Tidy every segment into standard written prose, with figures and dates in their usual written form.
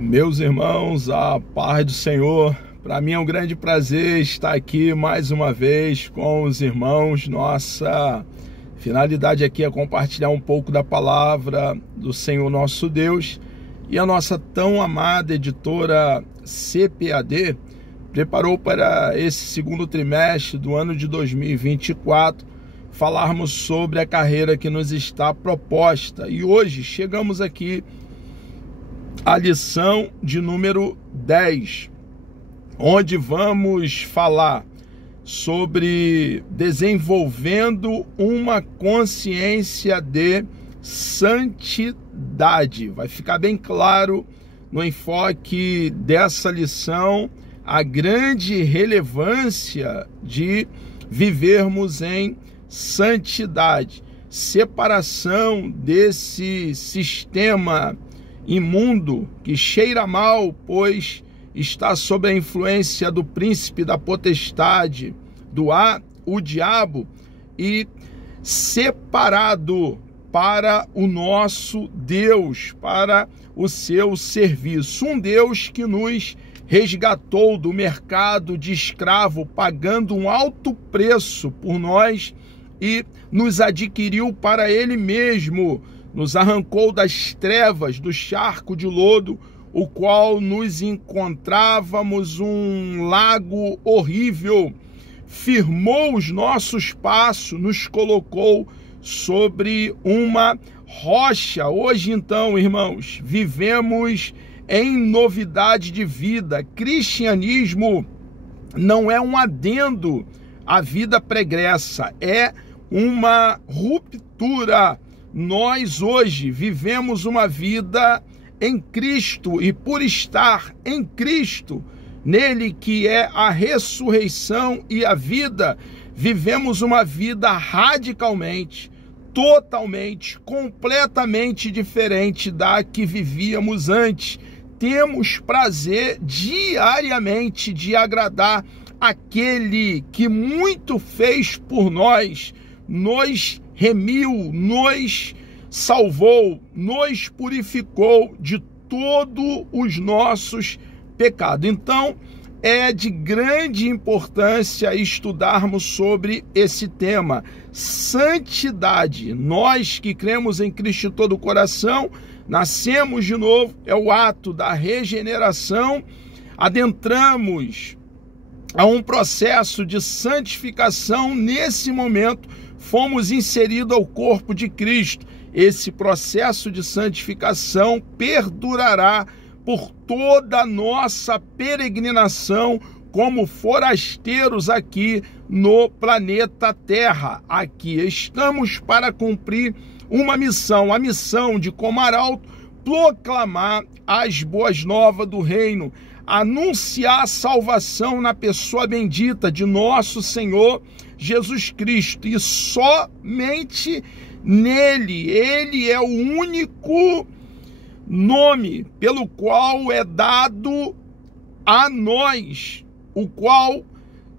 Meus irmãos, a paz do Senhor. Para mim é um grande prazer estar aqui mais uma vez com os irmãos. Nossa finalidade aqui é compartilhar um pouco da palavra do Senhor nosso Deus. E a nossa tão amada editora CPAD preparou para esse segundo trimestre do ano de 2024 falarmos sobre a carreira que nos está proposta. E hoje chegamos aqui a lição de número 10, onde vamos falar sobre desenvolvendo uma consciência de santidade. Vai ficar bem claro no enfoque dessa lição a grande relevância de vivermos em santidade, separação desse sistema imundo que cheira mal, pois está sob a influência do príncipe da potestade do ar, o diabo, e separado para o nosso Deus, para o seu serviço. Um Deus que nos resgatou do mercado de escravo, pagando um alto preço por nós e nos adquiriu para ele mesmo. Nos arrancou das trevas, do charco de lodo, o qual nos encontrávamos um lago horrível, firmou os nossos passos, nos colocou sobre uma rocha. Hoje, então, irmãos, vivemos em novidade de vida. Cristianismo não é um adendo à vida pregressa, é uma ruptura. Nós hoje vivemos uma vida em Cristo e por estar em Cristo, nele que é a ressurreição e a vida, vivemos uma vida radicalmente, totalmente, completamente diferente da que vivíamos antes. Temos prazer diariamente de agradar aquele que muito fez por nós, nos remiu, nos salvou, nos purificou de todos os nossos pecados. Então, é de grande importância estudarmos sobre esse tema, santidade. Nós que cremos em Cristo de todo o coração, nascemos de novo, é o ato da regeneração, adentramos a um processo de santificação. Nesse momento, fomos inseridos ao corpo de Cristo. Esse processo de santificação perdurará por toda a nossa peregrinação como forasteiros aqui no planeta Terra. Aqui estamos para cumprir uma missão, a missão de, como arauto, proclamar as boas novas do reino, anunciar a salvação na pessoa bendita de nosso Senhor Jesus Cristo, e somente nele, ele é o único nome pelo qual é dado a nós, o qual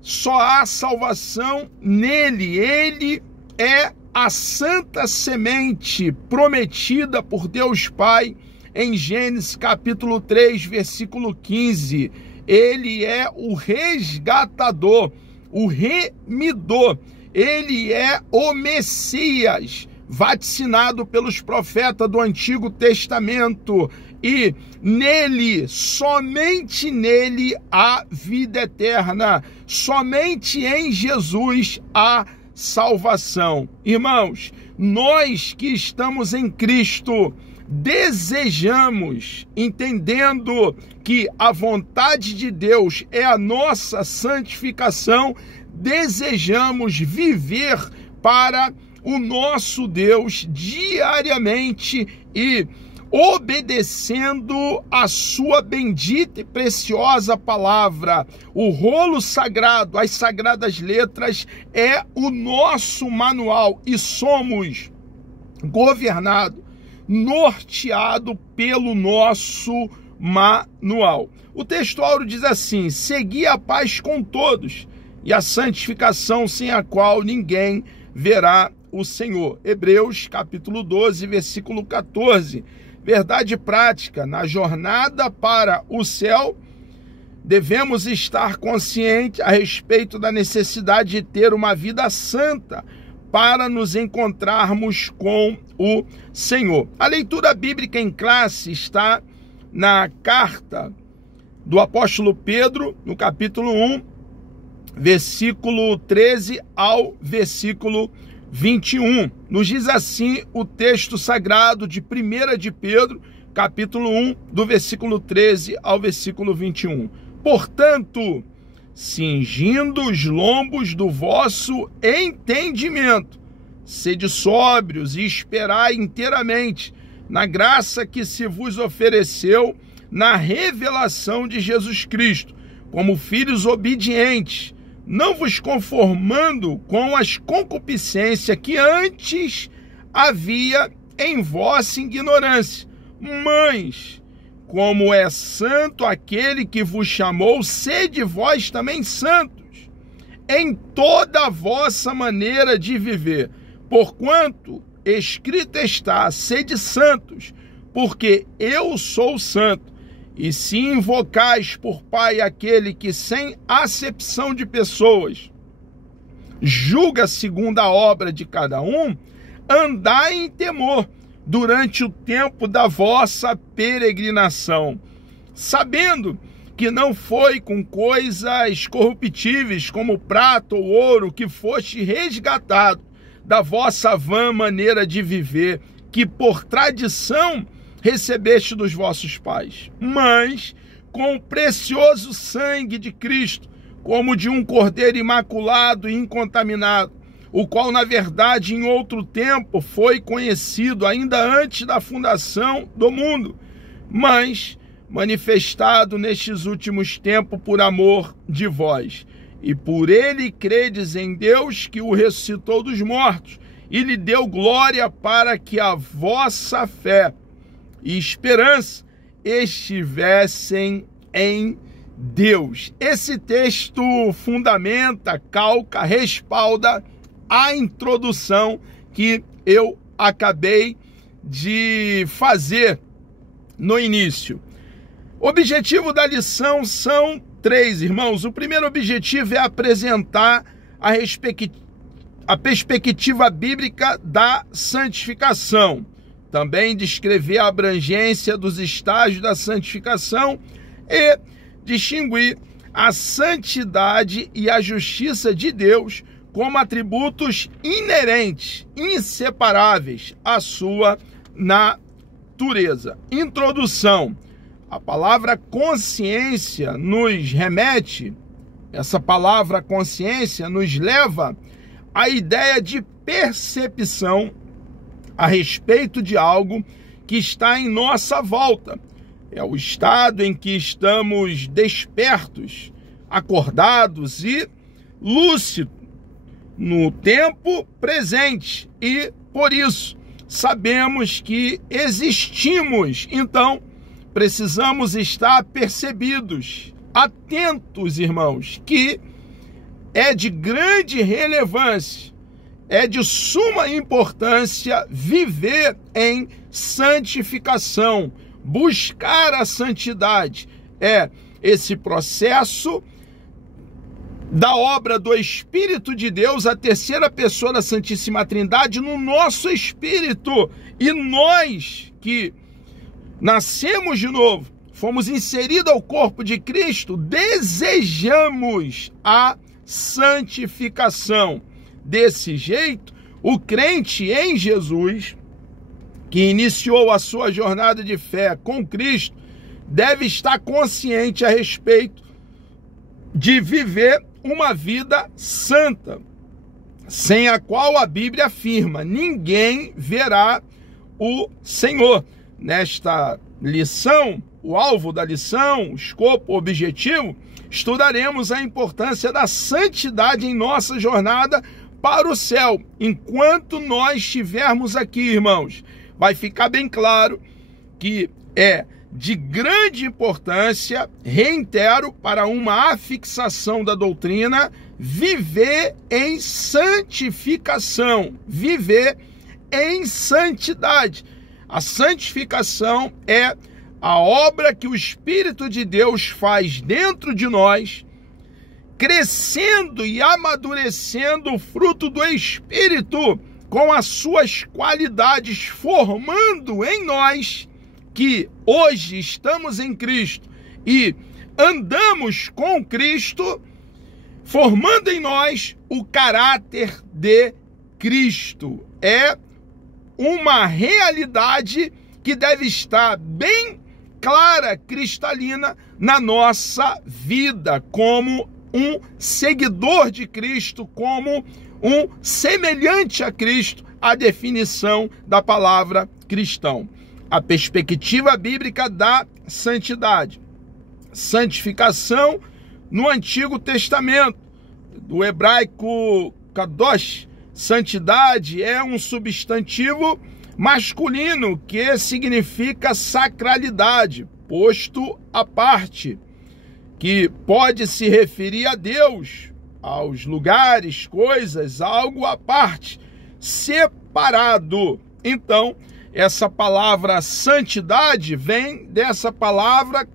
só há salvação nele. Ele é a santa semente prometida por Deus Pai em Gênesis capítulo 3, versículo 15. Ele é o resgatador, o remidor. Ele é o Messias, vaticinado pelos profetas do Antigo Testamento, e nele, somente nele, há vida eterna, somente em Jesus há salvação. Irmãos, nós que estamos em Cristo, desejamos, entendendo que a vontade de Deus é a nossa santificação, desejamos viver para o nosso Deus diariamente e obedecendo a sua bendita e preciosa palavra. O rolo sagrado, as sagradas letras, é o nosso manual e somos governados, norteado pelo nosso manual. O texto áureo diz assim: segui a paz com todos e a santificação, sem a qual ninguém verá o Senhor. Hebreus capítulo 12, versículo 14. verdade prática. Na jornada para o céu, devemos estar conscientes a respeito da necessidade de ter uma vida santa para nos encontrarmos com o Senhor. A leitura bíblica em classe está na carta do apóstolo Pedro, no capítulo 1, versículo 13 ao versículo 21. Nos diz assim o texto sagrado de 1 de Pedro, capítulo 1, do versículo 13 ao versículo 21. Portanto, cingindo os lombos do vosso entendimento, sede sóbrios e esperai inteiramente na graça que se vos ofereceu na revelação de Jesus Cristo, como filhos obedientes, não vos conformando com as concupiscências que antes havia em vossa ignorância, mas, como é santo aquele que vos chamou, sede vós também santos, em toda a vossa maneira de viver, porquanto escrito está, sede santos, porque eu sou santo. E se invocais por Pai aquele que, sem acepção de pessoas, julga segundo a obra de cada um, andai em temor durante o tempo da vossa peregrinação, sabendo que não foi com coisas corruptíveis como prata ou ouro que foste resgatado da vossa vã maneira de viver, que por tradição recebeste dos vossos pais, mas com o precioso sangue de Cristo, como de um cordeiro imaculado e incontaminado, o qual, na verdade, em outro tempo foi conhecido ainda antes da fundação do mundo, mas manifestado nestes últimos tempos por amor de vós. E por ele credes em Deus, que o ressuscitou dos mortos, e lhe deu glória, para que a vossa fé e esperança estivessem em Deus. Esse texto fundamenta, calca, respalda a introdução que eu acabei de fazer no início. O objetivo da lição são 3, irmãos. O primeiro objetivo é apresentar a perspectiva bíblica da santificação. Também descrever a abrangência dos estágios da santificação e distinguir a santidade e a justiça de Deus como atributos inerentes, inseparáveis à sua natureza. Introdução. A palavra consciência nos remete, essa palavra consciência nos leva à ideia de percepção a respeito de algo que está em nossa volta. É o estado em que estamos despertos, acordados e lúcidos no tempo presente, e por isso sabemos que existimos. Então precisamos estar percebidos, atentos, irmãos, que é de grande relevância, é de suma importância viver em santificação, buscar a santidade. É esse processo da obra do Espírito de Deus, a terceira pessoa da Santíssima Trindade, no nosso espírito. E nós que nascemos de novo, fomos inseridos ao corpo de Cristo, desejamos a santificação. Desse jeito, o crente em Jesus, que iniciou a sua jornada de fé com Cristo, deve estar consciente a respeito de viver uma vida santa, sem a qual a Bíblia afirma: ninguém verá o Senhor. Nesta lição, o alvo da lição, o escopo, o objetivo, estudaremos a importância da santidade em nossa jornada para o céu. Enquanto nós estivermos aqui, irmãos, vai ficar bem claro que é de grande importância, reitero, para uma afixação da doutrina, viver em santificação, viver em santidade. A santificação é a obra que o Espírito de Deus faz dentro de nós, crescendo e amadurecendo o fruto do Espírito com as suas qualidades, formando em nós, que hoje estamos em Cristo e andamos com Cristo, formando em nós o caráter de Cristo. É uma realidade que deve estar bem clara, cristalina, na nossa vida, como um seguidor de Cristo, como um semelhante a Cristo, a definição da palavra cristão. A perspectiva bíblica da santidade. Santificação no Antigo Testamento, do hebraico kadosh, santidade é um substantivo masculino que significa sacralidade, posto à parte, que pode se referir a Deus, aos lugares, coisas, algo à parte, separado. Então, essa palavra santidade vem dessa palavra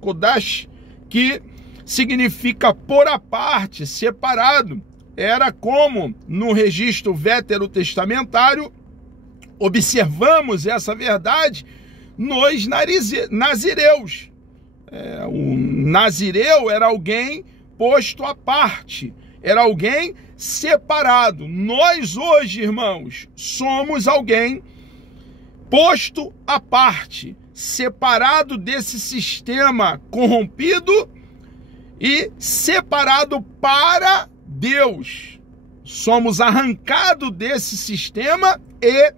kodash, que significa pôr à parte, separado. Era como no registro veterotestamentário, observamos essa verdade nos nazireus. O nazireu era alguém posto à parte, era alguém separado. Nós hoje, irmãos, somos alguém posto à parte, separado desse sistema corrompido e separado para Deus. Somos arrancados desse sistema e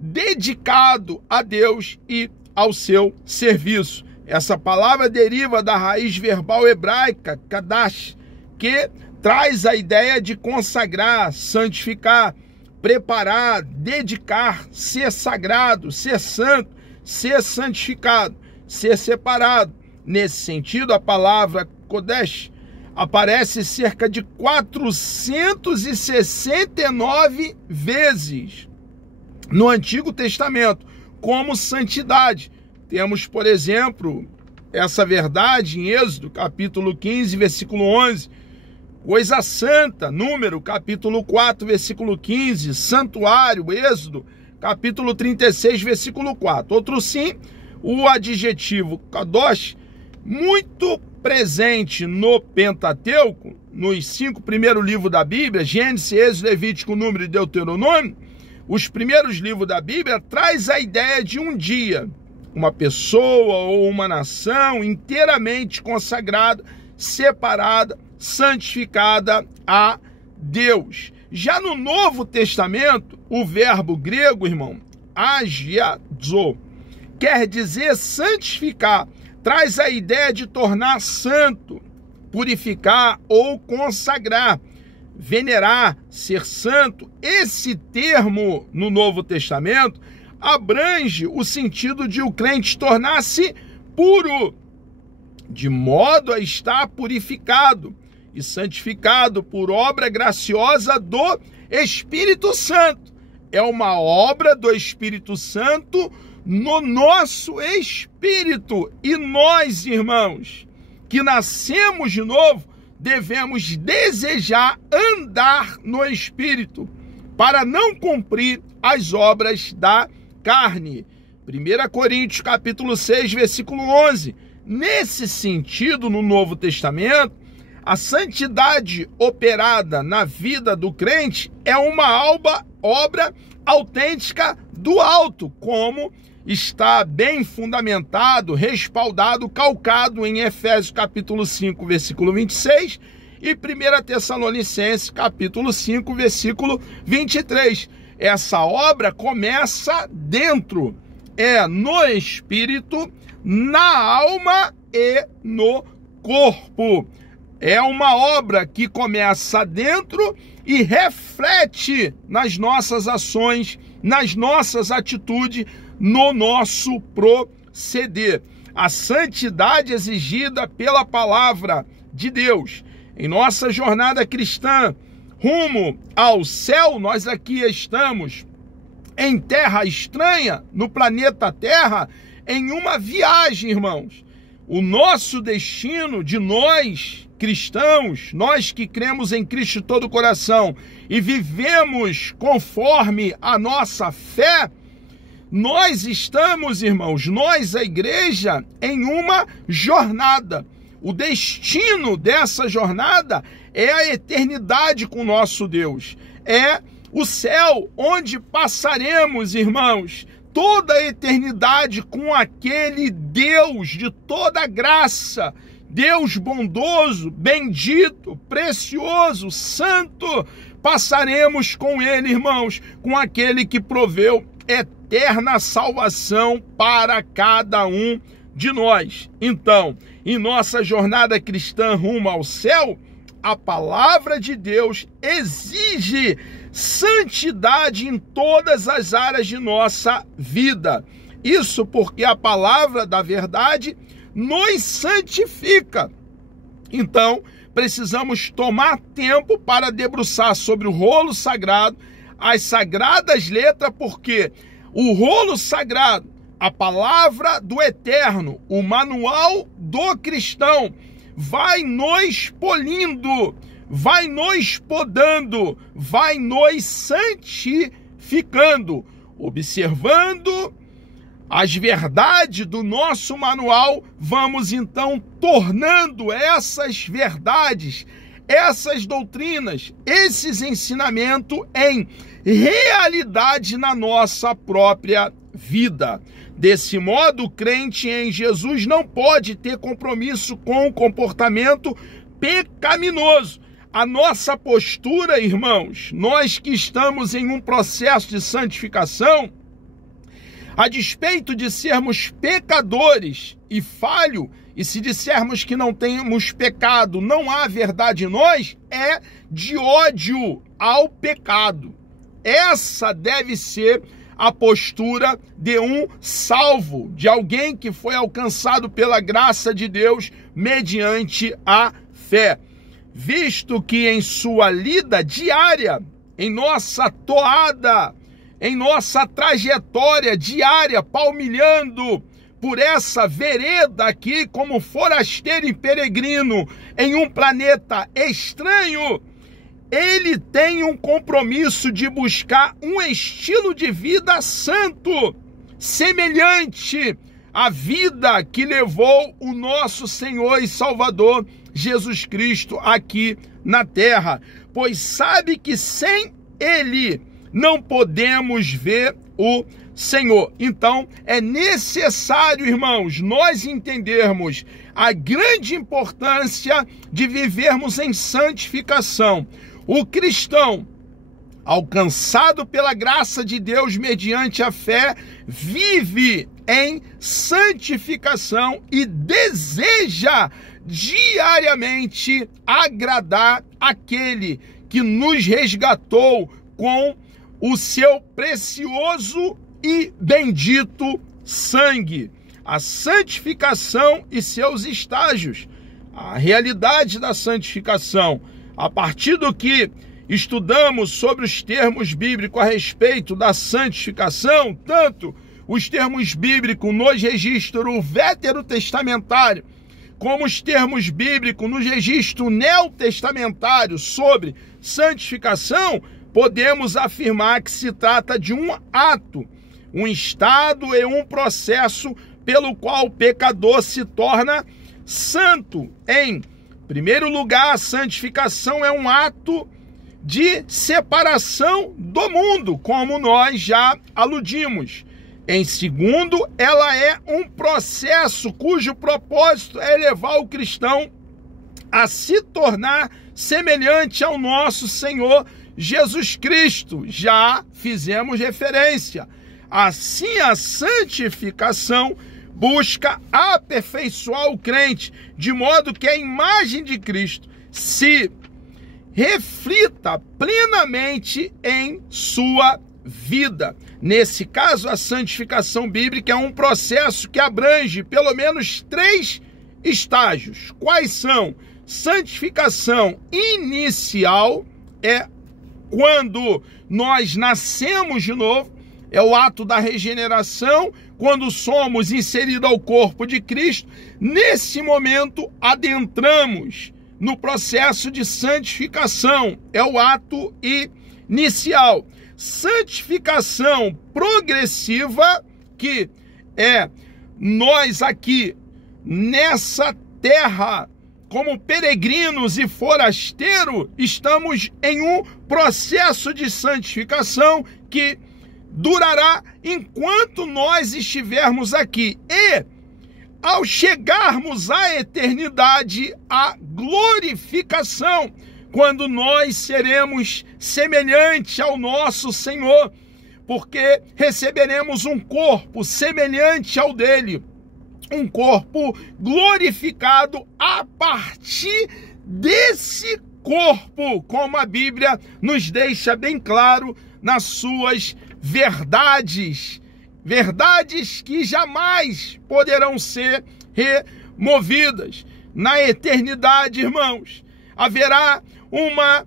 dedicado a Deus e ao seu serviço. Essa palavra deriva da raiz verbal hebraica, kadash, que traz a ideia de consagrar, santificar, preparar, dedicar, ser sagrado, ser santo, ser santificado, ser separado. Nesse sentido, a palavra kodesh aparece cerca de 469 vezes no Antigo Testamento como santidade. Temos, por exemplo, essa verdade em Êxodo, capítulo 15, versículo 11, coisa santa, Número, capítulo 4, versículo 15, santuário, Êxodo, capítulo 36, versículo 4. Outro sim, o adjetivo kadosh, muito presente no Pentateuco, nos 5 primeiros livros da Bíblia, Gênesis, Êxodo, Levítico, Número e Deuteronômio. Os primeiros livros da Bíblia traz a ideia de um dia, uma pessoa ou uma nação inteiramente consagrada, separada, santificada a Deus. Já no Novo Testamento, o verbo grego, irmão, agiazo, quer dizer santificar, traz a ideia de tornar santo, purificar ou consagrar, venerar, ser santo. Esse termo no Novo Testamento abrange o sentido de o crente tornar-se puro, de modo a estar purificado e santificado por obra graciosa do Espírito Santo. É uma obra do Espírito Santo no nosso espírito. E nós, irmãos, que nascemos de novo, devemos desejar andar no Espírito para não cumprir as obras da carne. 1 Coríntios capítulo 6, versículo 11. Nesse sentido, no Novo Testamento, a santidade operada na vida do crente é uma obra autêntica do alto, como está bem fundamentado, respaldado, calcado em Efésios capítulo 5, versículo 26 e 1 Tessalonicenses capítulo 5, versículo 23. Essa obra começa dentro, no espírito, na alma e no corpo. É uma obra que começa dentro e reflete nas nossas ações, nas nossas atitudes, no nosso proceder. A santidade exigida pela palavra de Deus em nossa jornada cristã rumo ao céu, nós aqui estamos em terra estranha, no planeta Terra, em uma viagem, irmãos. O nosso destino de nós, cristãos, nós que cremos em Cristo de todo o coração e vivemos conforme a nossa fé, nós estamos, irmãos, nós, a igreja, em uma jornada. O destino dessa jornada é a eternidade com o nosso Deus. É o céu onde passaremos, irmãos, toda a eternidade com aquele Deus de toda graça, Deus bondoso, bendito, precioso, santo. Passaremos com ele, irmãos, com aquele que proveu eterna salvação para cada um de nós. Então, em nossa jornada cristã rumo ao céu, a palavra de Deus exige santidade em todas as áreas de nossa vida. Isso porque a palavra da verdade nos santifica. Então, precisamos tomar tempo para debruçar sobre o rolo sagrado, as sagradas letras, porque o rolo sagrado, a palavra do eterno, o manual do cristão, vai nos polindo, vai nos podando, vai nos santificando, observando as verdades do nosso manual. Vamos então tornando essas verdades, essas doutrinas, esses ensinamentos em realidade na nossa própria vida. Desse modo, o crente em Jesus não pode ter compromisso com o comportamento pecaminoso. A nossa postura, irmãos, nós que estamos em um processo de santificação, a despeito de sermos pecadores e falho, e se dissermos que não temos pecado, não há verdade em nós, é de ódio ao pecado. Essa deve ser a postura de um salvo, de alguém que foi alcançado pela graça de Deus mediante a fé. Visto que em sua lida diária, em nossa toada, em nossa trajetória diária, palmilhando por essa vereda aqui como forasteiro e peregrino em um planeta estranho, ele tem um compromisso de buscar um estilo de vida santo, semelhante à vida que levou o nosso Senhor e Salvador Jesus Cristo aqui na terra, pois sabe que sem ele não podemos ver o Senhor. Então, é necessário, irmãos, nós entendermos a grande importância de vivermos em santificação. O cristão, alcançado pela graça de Deus mediante a fé, vive em santificação e deseja diariamente agradar aquele que nos resgatou com o seu precioso e bendito sangue. A santificação e seus estágios. A realidade da santificação, a partir do que estudamos sobre os termos bíblicos a respeito da santificação, tanto os termos bíblicos nos registros veterotestamentário, como os termos bíblicos nos registros neotestamentários sobre santificação, podemos afirmar que se trata de um ato, um estado e um processo pelo qual o pecador se torna santo. Em primeiro lugar, a santificação é um ato de separação do mundo, como nós já aludimos. Em segundo, ela é um processo cujo propósito é levar o cristão a se tornar semelhante ao nosso Senhor Jesus Cristo. Já fizemos referência. Assim, a santificação busca aperfeiçoar o crente, de modo que a imagem de Cristo se reflita plenamente em sua vida. Nesse caso, a santificação bíblica é um processo que abrange pelo menos 3 estágios. Quais são? Santificação inicial é quando nós nascemos de novo. é o ato da regeneração, quando somos inseridos ao corpo de Cristo. Nesse momento, adentramos no processo de santificação, é o ato inicial. Santificação progressiva, que é nós aqui nessa terra, como peregrinos e forasteiros, estamos em um processo de santificação que durará enquanto nós estivermos aqui. E, ao chegarmos à eternidade, a glorificação, quando nós seremos semelhantes ao nosso Senhor, porque receberemos um corpo semelhante ao dele, um corpo glorificado a partir desse corpo, como a Bíblia nos deixa bem claro nas suas verdades, verdades que jamais poderão ser removidas. Na eternidade, irmãos, haverá uma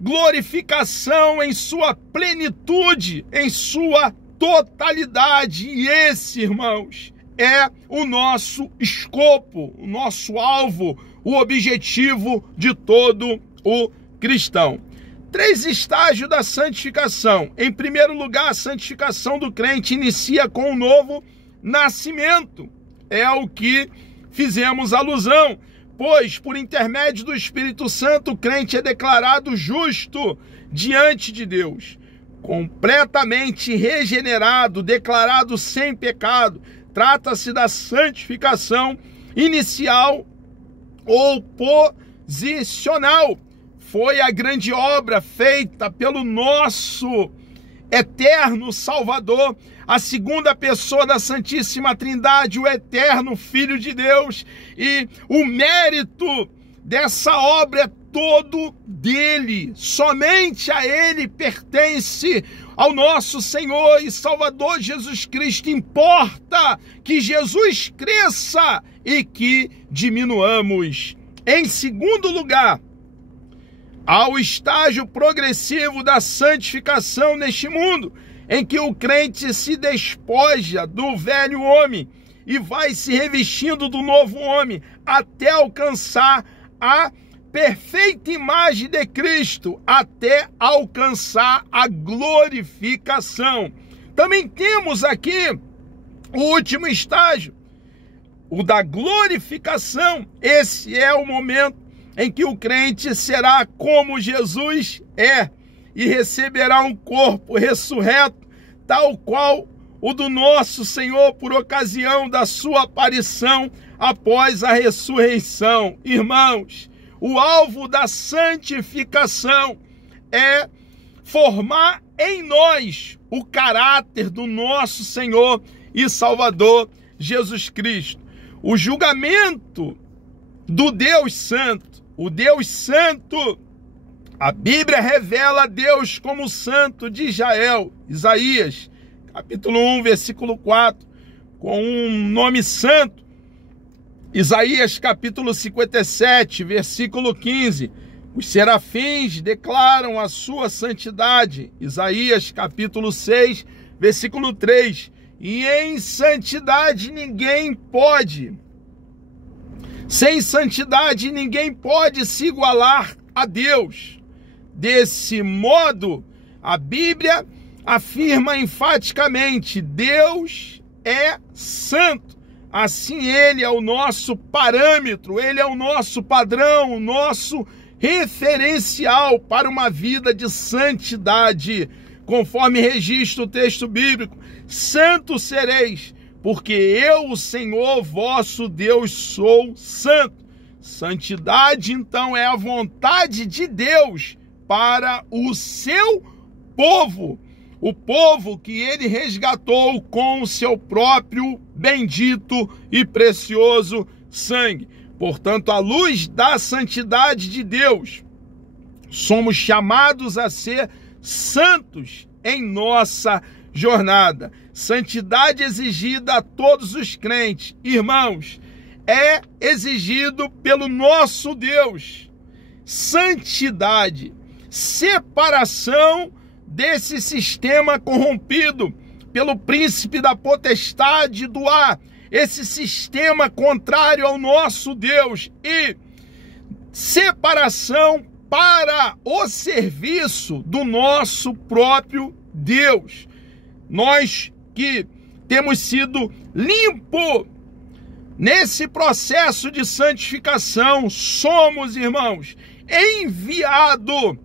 glorificação em sua plenitude, em sua totalidade, e esse, irmãos, é o nosso escopo, o nosso alvo, o objetivo de todo o cristão. 3 estágios da santificação. Em primeiro lugar, a santificação do crente inicia com um novo nascimento. É o que fizemos alusão, pois por intermédio do Espírito Santo o crente é declarado justo diante de Deus, completamente regenerado, declarado sem pecado. Trata-se da santificação inicial ou posicional. Foi a grande obra feita pelo nosso eterno Salvador, a segunda pessoa da Santíssima Trindade, o eterno Filho de Deus. E o mérito dessa obra é todo dele, somente a ele pertence, ao nosso Senhor e Salvador Jesus Cristo. Importa que Jesus cresça e que diminuamos. Em segundo lugar, ao estágio progressivo da santificação neste mundo, em que o crente se despoja do velho homem e vai se revestindo do novo homem, até alcançar a perfeita imagem de Cristo, até alcançar a glorificação. Também temos aqui o último estágio, o da glorificação. Esse é o momento em que o crente será como Jesus é e receberá um corpo ressurreto, tal qual o do nosso Senhor, por ocasião da sua aparição após a ressurreição. Irmãos, o alvo da santificação é formar em nós o caráter do nosso Senhor e Salvador Jesus Cristo. O julgamento do Deus Santo. O Deus Santo, a Bíblia revela Deus como Santo de Israel. Isaías, capítulo 1, versículo 4, com um nome santo. Isaías, capítulo 57, versículo 15. Os serafins declaram a sua santidade. Isaías, capítulo 6, versículo 3. E em santidade ninguém pode. Sem santidade ninguém pode se igualar a Deus. Desse modo, a Bíblia afirma enfaticamente: Deus é santo. Assim, Ele é o nosso parâmetro, Ele é o nosso padrão, o nosso referencial para uma vida de santidade. Conforme registra o texto bíblico: santo sereis, porque eu, o Senhor vosso Deus, sou santo. Santidade, então, é a vontade de Deus para o seu povo, o povo que ele resgatou com o seu próprio bendito e precioso sangue. Portanto, à luz da santidade de Deus, somos chamados a ser santos em nossa jornada. Santidade exigida a todos os crentes. Irmãos, é exigido pelo nosso Deus. Santidade, separação desse sistema corrompido pelo príncipe da potestade do ar, esse sistema contrário ao nosso Deus, e separação para o serviço do nosso próprio Deus. Nós que temos sido limpos nesse processo de santificação, somos, irmãos, enviados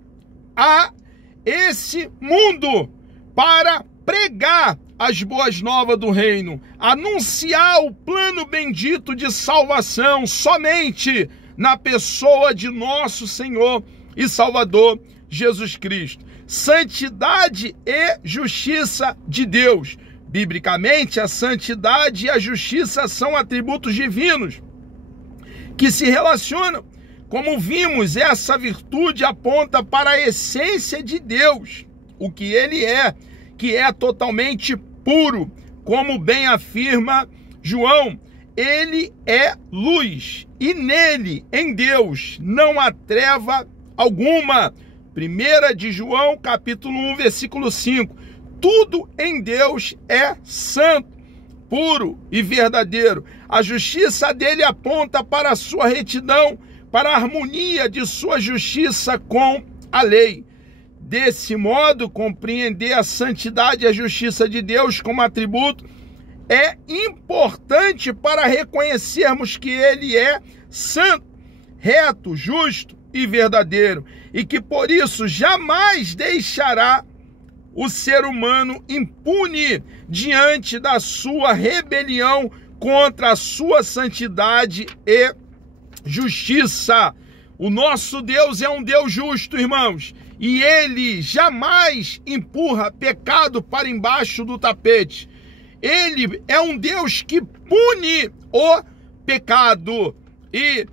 a esse mundo para pregar as boas novas do reino, anunciar o plano bendito de salvação somente na pessoa de nosso Senhor e Salvador Jesus Cristo. Santidade e justiça de Deus. Biblicamente, a santidade e a justiça são atributos divinos que se relacionam. Como vimos, essa virtude aponta para a essência de Deus, o que ele é, que é totalmente puro, como bem afirma João. Ele é luz, e nele, em Deus, não há treva alguma. 1 de João, capítulo 1, versículo 5. Tudo em Deus é santo, puro e verdadeiro. A justiça dele aponta para a sua retidão, para a harmonia de sua justiça com a lei. Desse modo, compreender a santidade e a justiça de Deus como atributo é importante para reconhecermos que ele é santo, reto, justo e verdadeiro, e que por isso jamais deixará o ser humano impune diante da sua rebelião contra a sua santidade e justiça. O nosso Deus é um Deus justo, irmãos, e ele jamais empurra pecado para embaixo do tapete. Ele é um Deus que pune o pecado, e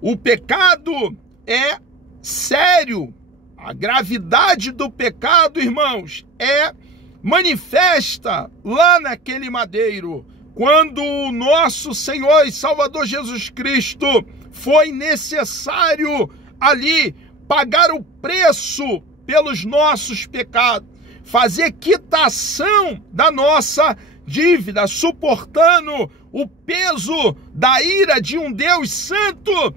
o pecado é sério. A gravidade do pecado, irmãos, é manifesta lá naquele madeiro, quando o nosso Senhor e Salvador Jesus Cristo foi necessário ali pagar o preço pelos nossos pecados, fazer quitação da nossa dívida, suportando o peso da ira de um Deus santo,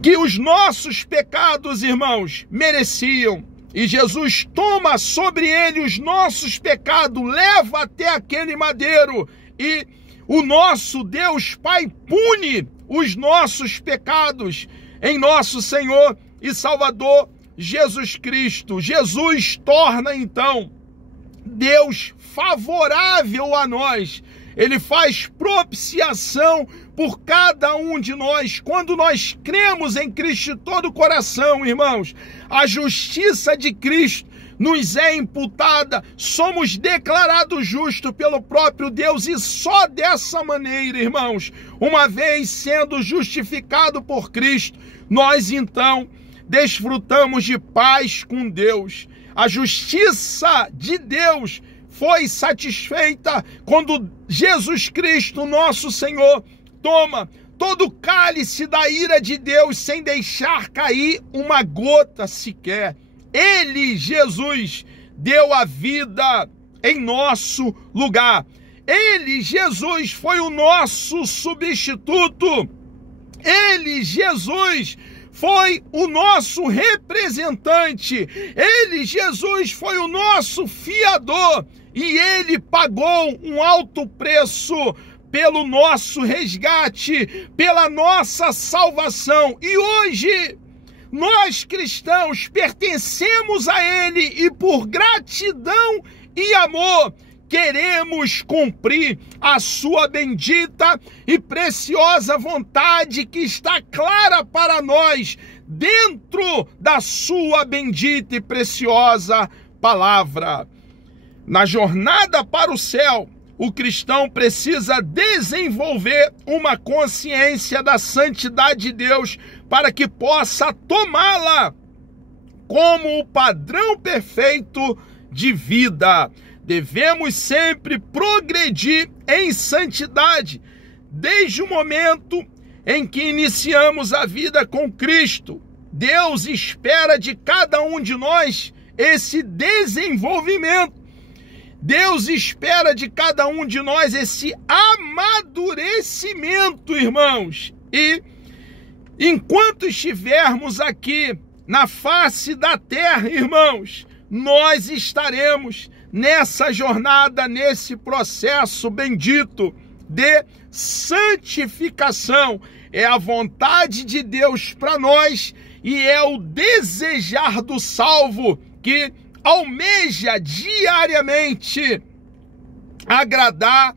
que os nossos pecados, irmãos, mereciam. E Jesus toma sobre ele os nossos pecados, leva até aquele madeiro, e o nosso Deus Pai pune os nossos pecados em nosso Senhor e Salvador Jesus Cristo. Jesus torna então Deus favorável a nós. Ele faz propiciação por cada um de nós. Quando nós cremos em Cristo de todo o coração, irmãos, a justiça de Cristo nos é imputada, somos declarados justos pelo próprio Deus, e só dessa maneira, irmãos, uma vez sendo justificado por Cristo, nós então desfrutamos de paz com Deus. A justiça de Deus foi satisfeita quando Jesus Cristo, nosso Senhor, toma todo o cálice da ira de Deus sem deixar cair uma gota sequer. Ele, Jesus, deu a vida em nosso lugar. Ele, Jesus, foi o nosso substituto. Ele, Jesus, foi o nosso representante. Ele, Jesus, foi o nosso fiador. E ele pagou um alto preço pelo nosso resgate, pela nossa salvação. E hoje, nós cristãos pertencemos a ele, e por gratidão e amor, queremos cumprir a sua bendita e preciosa vontade, que está clara para nós dentro da sua bendita e preciosa palavra. Na jornada para o céu, o cristão precisa desenvolver uma consciência da santidade de Deus para que possa tomá-la como o padrão perfeito de vida. Devemos sempre progredir em santidade desde o momento em que iniciamos a vida com Cristo. Deus espera de cada um de nós esse desenvolvimento. Deus espera de cada um de nós esse amadurecimento, irmãos. E enquanto estivermos aqui na face da terra, irmãos, nós estaremos nessa jornada, nesse processo bendito de santificação. É a vontade de Deus para nós e é o desejar do salvo que almeja diariamente agradar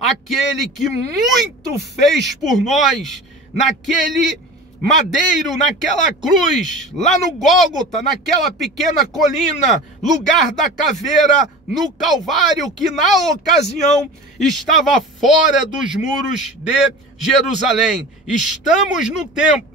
aquele que muito fez por nós, naquele madeiro, naquela cruz, lá no Gólgota, naquela pequena colina, lugar da caveira, no Calvário, que na ocasião estava fora dos muros de Jerusalém. Estamos no tempo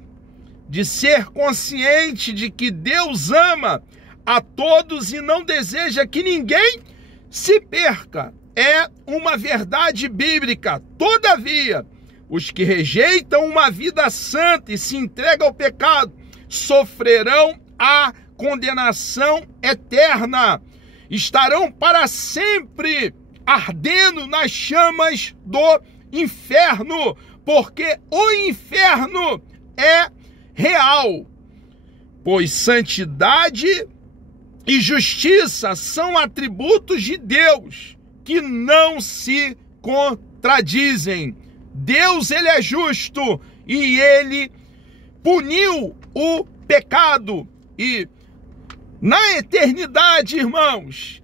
de ser consciente de que Deus ama a todos e não deseja que ninguém se perca. É uma verdade bíblica. Todavia, os que rejeitam uma vida santa e se entregam ao pecado sofrerão a condenação eterna. Estarão para sempre ardendo nas chamas do inferno, porque o inferno é real, pois santidade e justiça são atributos de Deus que não se contradizem. Deus, ele é justo e ele puniu o pecado e na eternidade, irmãos,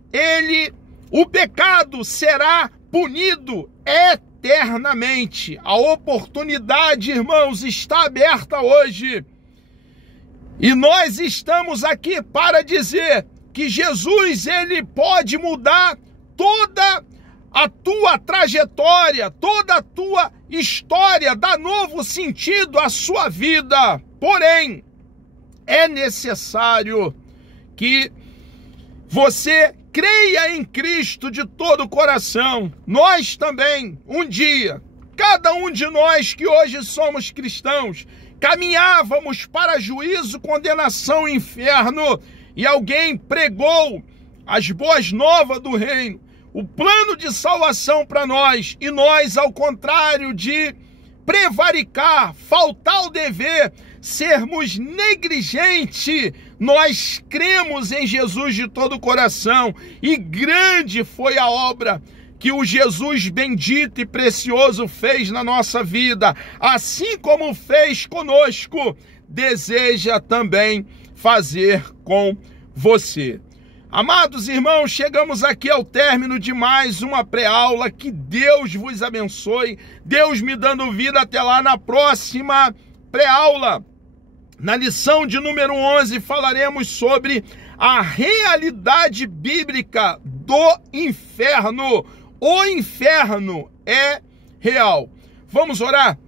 o pecado será punido eternamente. A oportunidade, irmãos, está aberta hoje. E nós estamos aqui para dizer que Jesus, ele pode mudar toda a tua trajetória, toda a tua história, dar novo sentido à sua vida. Porém, é necessário que você creia em Cristo de todo o coração. Nós também, um dia, cada um de nós que hoje somos cristãos, caminhávamos para juízo, condenação e inferno, e alguém pregou as boas novas do reino, o plano de salvação para nós, e nós, ao contrário de prevaricar, faltar ao dever, sermos negligentes, nós cremos em Jesus de todo o coração, e grande foi a obra que o Jesus bendito e precioso fez na nossa vida, assim como fez conosco, deseja também fazer com você. Amados irmãos, chegamos aqui ao término de mais uma pré-aula. Que Deus vos abençoe, Deus me dando vida até lá na próxima pré-aula. Na lição de número 11 falaremos sobre a realidade bíblica do inferno. O inferno é real. Vamos orar?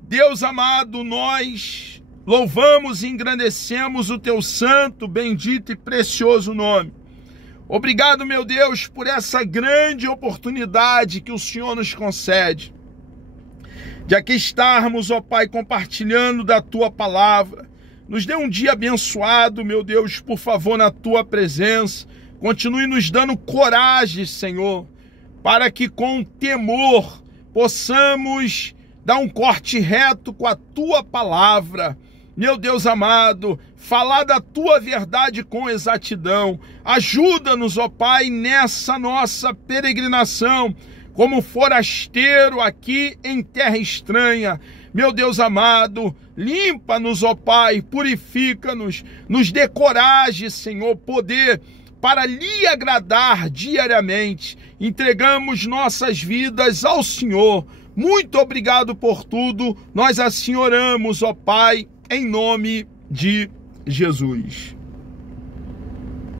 Deus amado, nós louvamos e engrandecemos o teu santo, bendito e precioso nome. Obrigado, meu Deus, por essa grande oportunidade que o Senhor nos concede, de aqui estarmos, ó Pai, compartilhando da tua palavra. Nos dê um dia abençoado, meu Deus, por favor, na tua presença. Continue nos dando coragem, Senhor, para que com temor possamos dar um corte reto com a tua palavra. Meu Deus amado, falar da tua verdade com exatidão. Ajuda-nos, ó Pai, nessa nossa peregrinação, como forasteiro aqui em terra estranha. Meu Deus amado, limpa-nos, ó Pai, purifica-nos, nos dê coragem, Senhor, poder para lhe agradar diariamente. Entregamos nossas vidas ao Senhor. Muito obrigado por tudo. Nós assim oramos, ó Pai, em nome de Jesus.